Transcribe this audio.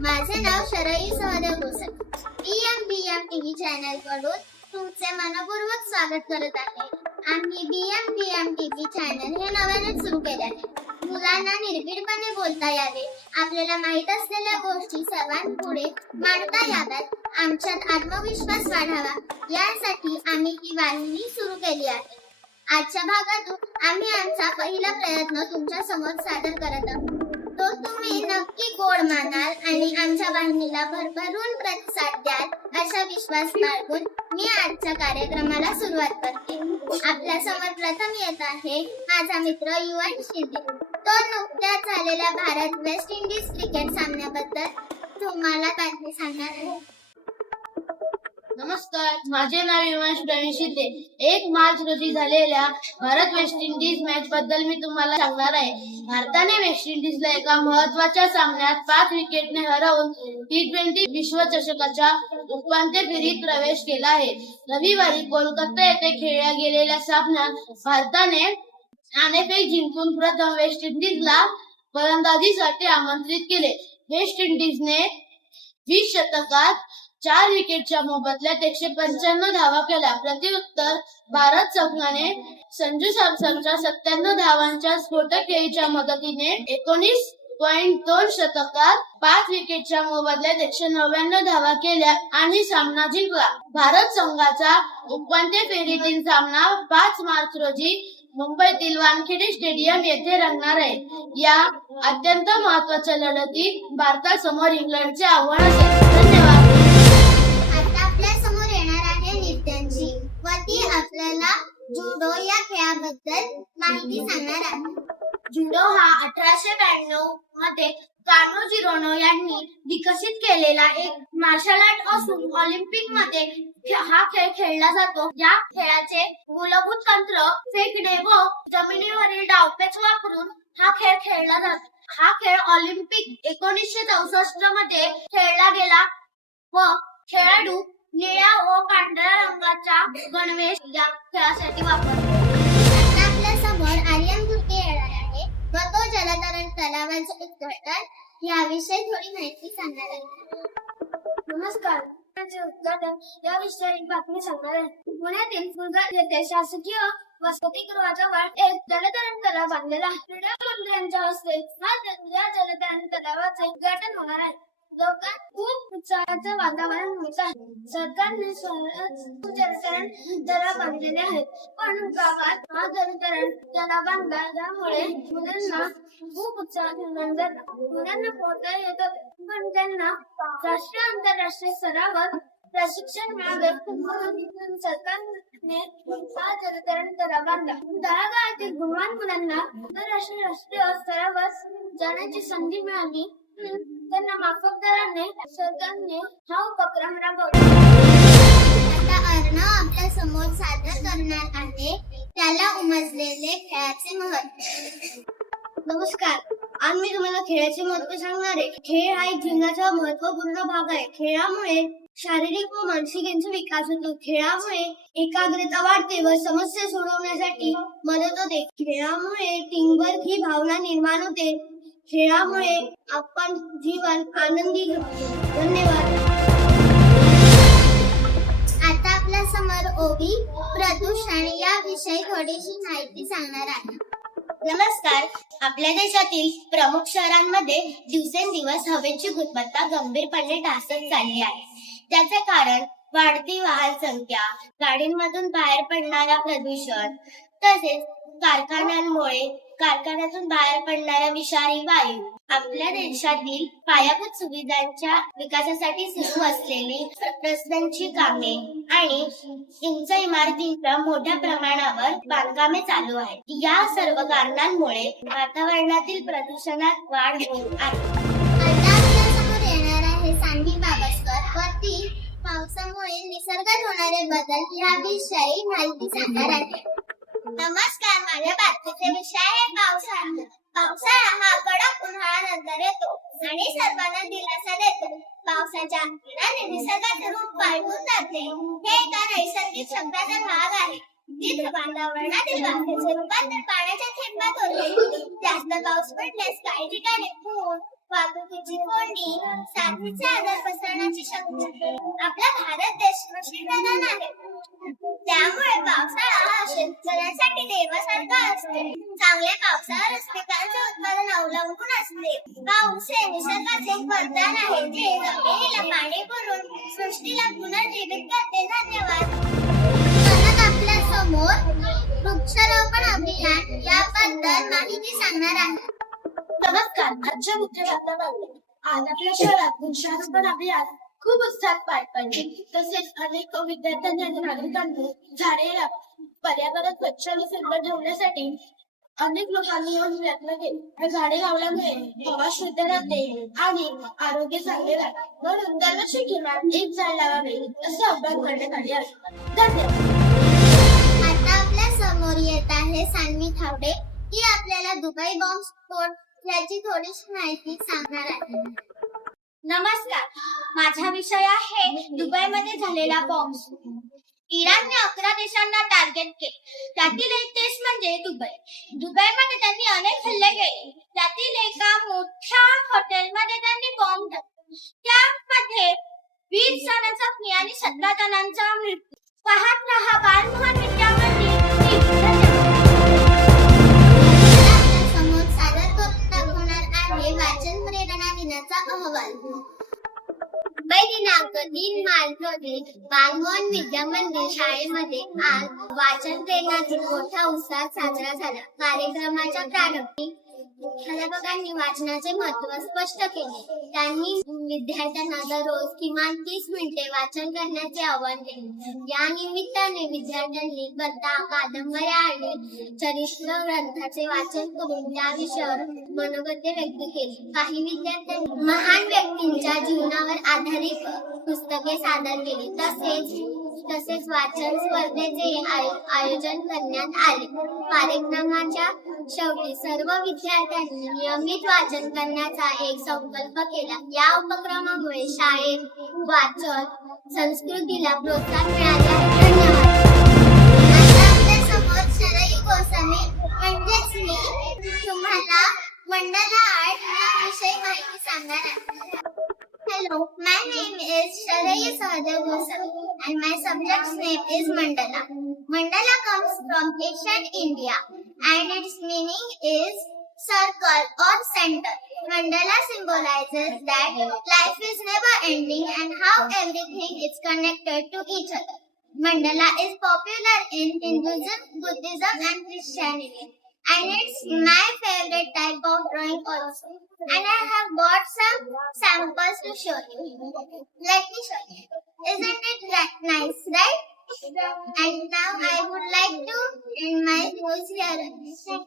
माझे नाव Sharayu Sahdev Ghosak. BM TV channel कडून तुमचे मनपूर्वक स्वागत करत आहे. आम्ही बीएम टीव्ही चॅनल हे नव्याने सुरू केले आहे. मुलांना निर्भीडपणे बोलता यावे, आपल्याला माहित असलेल्या गोष्टी सर्वांपुढे मांडता याव्यात, आमच्यात आत्मविश्वास वाढावा यासाठी आम्ही ही वाहिनी सुरू केली आहे. आजच्या भागातून आम्ही आमचा पहिला प्रयत्न तुमच्या समोर सादर करत आहोत. तो तुम्ही नक्की गोड मानाल आणि आमच्या वाहिनीला भरभरून प्रतिसाद द्याल असा विश्वास बाळगून मी आजच्या कार्यक्रमाला सुरुवात करते. आपल्या समोर प्रथम येत आहे माझा मित्र युवन शिंदे. तो नुकत्याच झालेल्या भारत वेस्ट इंडिज क्रिकेट सामन्याबद्दल तुम्हाला काही सांगणार आहे. नमस्कार, माझे नाव युवन शिंदे. 1 मार्च रोजी झालेल्या भारत वेस्ट इंडिज मॅच बद्दल मी तुम्हाला सांगणार आहे. भारताने वेस्ट इंडिजला एका महत्त्वाच्या सामन्यात 5 विकेटने हरवून T20 विश्वचषकाच्या उपांत्य फेरीत प्रवेश केला आहे. रविवारी कोलकाता येथे खेळल्या गेलेल्या सामन्यात भारताने नाणेफेक जिंकून प्रथम वेस्ट इंडिजला फलंदाजीसाठी आमंत्रित केले. वेस्ट इंडिजने 20 षटकात 4 विकेटच्या मोबदल्यात 195 धावा केल्या. प्रत्युत्तर भारत संघाने संजू सॅमसनच्या 97 धावांच्या स्फोटक खेळीच्या मदतीने 19.2 षटकात 5 विकेटच्या मोबदल्यात 199 धावा केल्या आणि सामना जिंकला. भारत संघाचा उपांत्य फेरीतील सामना 5 मार्च रोजी मुंबईतील वानखेडे स्टेडियम येथे रंगणार आहे. या अत्यंत महत्त्वाच्या लढतीत भारतासमोर इंग्लंडचे आव्हान असेल. धन्यवाद. आता आपल्या समोर येणार आहे नित्यांची व ती आपल्याला जुडो या खेळाबद्दल माहिती सांगणार आहे. जुडो हा 1892 मध्ये कानोजिरो यांनी विकसित केलेला एक मार्शल आर्ट असून ऑलिम्पिक मध्ये हा खेळ खेळला जातो. या खेळाचे मूलभूत तंत्र फेकणे व जमिनीवरील डावपेच वापरून हा खेळ खेळला जातो. हा खेळ ऑलिम्पिक 1964 मध्ये खेळला गेला व खेळाडू निळ्या व पांढऱ्या रंगाचा गणवेश या खेळासाठी वापरतो. आता आपल्या समोर आर्यन गुर्ते येणार आहे व तो जलतरण तलावाचे उद्घाटन याविषयी थोडी माहिती सांगणार आहे. नमस्कार, उद्घाटन या विषयी बातमी सांगणार आहे. पुण्यातील फुलगाव येथे शासकीय वसतिगृहाजवळ एक जलतरण तलाव बांधलेला आहे. क्रीडा मंत्र्यांच्या हस्ते या जलतरण तलावाचे उद्घाटन होणार आहे. लोकांत खूप उत्साहाचं वातावरण होत आहे. सरकारने जलतरण तलाव बांधलेले आहेत, पण गावात हा जलतरण तलाव बांधला त्यामुळे मुलांना खूप उत्साह निर्माण झाला. मुलांना पोहता येत पण त्यांना राष्ट्रीय आंतरराष्ट्रीय स्तरावर प्रशिक्षण मिळावे म्हणून सरकारने हा जलतरण तलाव बांधला. तळागाळातील गुणवान मुलांना आंतरराष्ट्रीय राष्ट्रीय स्तरावर जाण्याची संधी मिळाली. त्यांना माफक दराने सरकारने हा उपक्रम राबवला. आता अर्णव आपल्या समोर सादर करणार आहे त्याला उमजलेले खेळाचे महत्त्व. नमस्कार, आज मी तुम्हाला खेळाचे महत्त्व सांगणार आहे. खेळ हा एक जीवनाचा महत्त्वपूर्ण भाग आहे. खेळामुळे शारीरिक व मानसिक यांचा विकास होतो. खेळामुळे एकाग्रता वाढते व समस्या सोडवण्यासाठी मदत होते. खेळामुळे टीमवर्क ही भावना निर्माण होते. खेळामुळे आपण जीवन आनंदी जगतो. धन्यवाद. आता आपल्या समोर ओवी प्रदूषण याविषयी थोडीशी माहिती सांगणार आहे. नमस्कार, आपल्या देशातील प्रमुख शहरांमध्ये दिवसेंदिवस हवेची गुणवत्ता गंभीरपणे ढासळत चालली आहे. त्याचे कारण वाढती वाहन संख्या, गाडींमधून बाहेर पडणारा प्रदूषण तसेच कारखान्यातून बाहेर पडणारा विषारी वायू. आपल्या देशातील पायाभूत सुविधांच्या विकासासाठी सुरू असलेली रस्त्यांची कामे आणि उंच इमारतींच्या मोठ्या प्रमाणावर बांधकामे चालू आहेत. या सर्व कारणांमुळे वातावरणातील प्रदूषणात वाढ होत आहे. आता आपल्या समोर येणार आहे सांडी बाबस्कर व ती पावसामुळे निसर्गात होणारे बदल याविषयी माहिती सांगणार आहे. नमस्कार, माझ्या बातमीचे विषय आहे पावसाळा. पावसाळा हा कडक उन्हाळ्यानंतर येतो आणि सर्वांना दिलासा देतो. पावसाच्या आणि निसर्गाचे रूप वाढवून जाते. हे एका नैसर्गिक चक्राचा भाग आहे. जिथे वातावरणातील वाफेचे रूपांतर पाण्याच्या थेंबात होते. जास्त पाऊस पडल्यास काही ठिकाणी पूर, वाहतुकीची कोंडी, साथीचे आजार पसरण्याची शक्यता. आपला भारत देश कृषीप्रधान आहे, त्यामुळे पावसाळा हा शेतकऱ्यांसाठी देवासारखा असतो. चांगल्या पावसावरच पिकांचे उत्पादन अवलंबून असते. पाऊस हे निसर्गाचे एक वरदान आहे जे जमिनीला पाणी पुरवून सृष्टीला पुनर्जीवित करते. धन्यवाद. परत आपल्या समोर वृक्षारोपण अभियान याबद्दल माहिती सांगणार आहे. नमस्कार. आजच्या मुख्य बातम्यांमध्ये आज आपल्या शहरात वृक्षारोपण अभियान खूप उत्साहात पार पडले. तसेच अनेक विद्यार्थ्यांनी आणि नागरिकांनी झाडे पर्यावरण स्वच्छ आणि सुंदर ठेवण्यासाठी अनेक लोकांनी येऊन प्रयत्न केले. झाडे लावल्यामुळे हवा शुद्ध राहते आणि आरोग्य चांगले राहते. म्हणून दरवर्षी किमान एक झाड लावावे असं आवाहन करण्यात आले आहे. धन्यवाद. आता आपल्या समोर येत आहे सान्वी थावडे. ही आपल्याला दुबई बॉम्ब स्फोट याची थोडीशी माहिती सांगणार आहे. नमस्कार. माझा विषय आहे दुबईमध्ये झालेला बॉम्ब. इराणने 11 देशांना टार्गेट केले. त्यातील एक देश म्हणजे दुबई. दुबईमध्ये त्यांनी अनेक हल्ले केले. त्यातील एका मोठ्या हॉटेलमध्ये त्यांनी बॉम्ब टाकले. त्यामध्ये 20 जणांचा जखमी आणि 17 जणांचा मृत्यू. पाहत रहा बालमोहन विद्यामंदिर. समोर सादर करून दाखवणार आहे वाचन प्रेरणा दिनाचा अहवाल. मुंबई दिनांक 3 मार्च रोजी बालमोहन विद्या मंदिर शाळेमध्ये आज वाचन प्रेरणा दिन मोठ्या उत्साहात साजरा झाला. कार्यक्रमाच्या प्रारंभी मुख्याध्यापकांनी वाचनाचे महत्त्व स्पष्ट केले. त्यांनी विद्यार्थ्यांना दररोज किमान 30 मिनिटे वाचन करण्याचे आवाहन केले. या निमित्ताने विद्यार्थ्यांनी कथा, कादंबऱ्या आणि चरित्र ग्रंथाचे वाचन करून त्या विषयावर मनोगत व्यक्त केली. काही विद्यार्थ्यांनी महान व्यक्तींच्या जीवनावर आधारित पुस्तके सादर केली. तसेच वाचन स्पर्धेचे आयोजन करण्यात आले. कार्यक्रमाच्या शेवटी सर्व विद्यार्थ्यांनी नियमित वाचन करण्याचा एक संकल्प केला. या उपक्रमामुळे शाळेत वाचन संस्कृतीला प्रोत्साहन मिळाले आहे. धन्यवाद. आता आपल्या समोर शरयू गोस्वामी म्हणजेच मी तुम्हाला मंडला आर्ट याविषयी माहिती सांगणार आहे. Hello, my name is Sharayu Sahadev Goswami and my subject's name is Mandala. Mandala comes from ancient India and its meaning is circle or center. Mandala symbolizes that life is never ending and how everything is connected to each other. Mandala is popular in Hinduism, Buddhism and Christianity. And it's my favorite type of drawing also. And I have bought some samples to show you. Let me show you. Isn't it nice, right? And now I would like to end my voice here.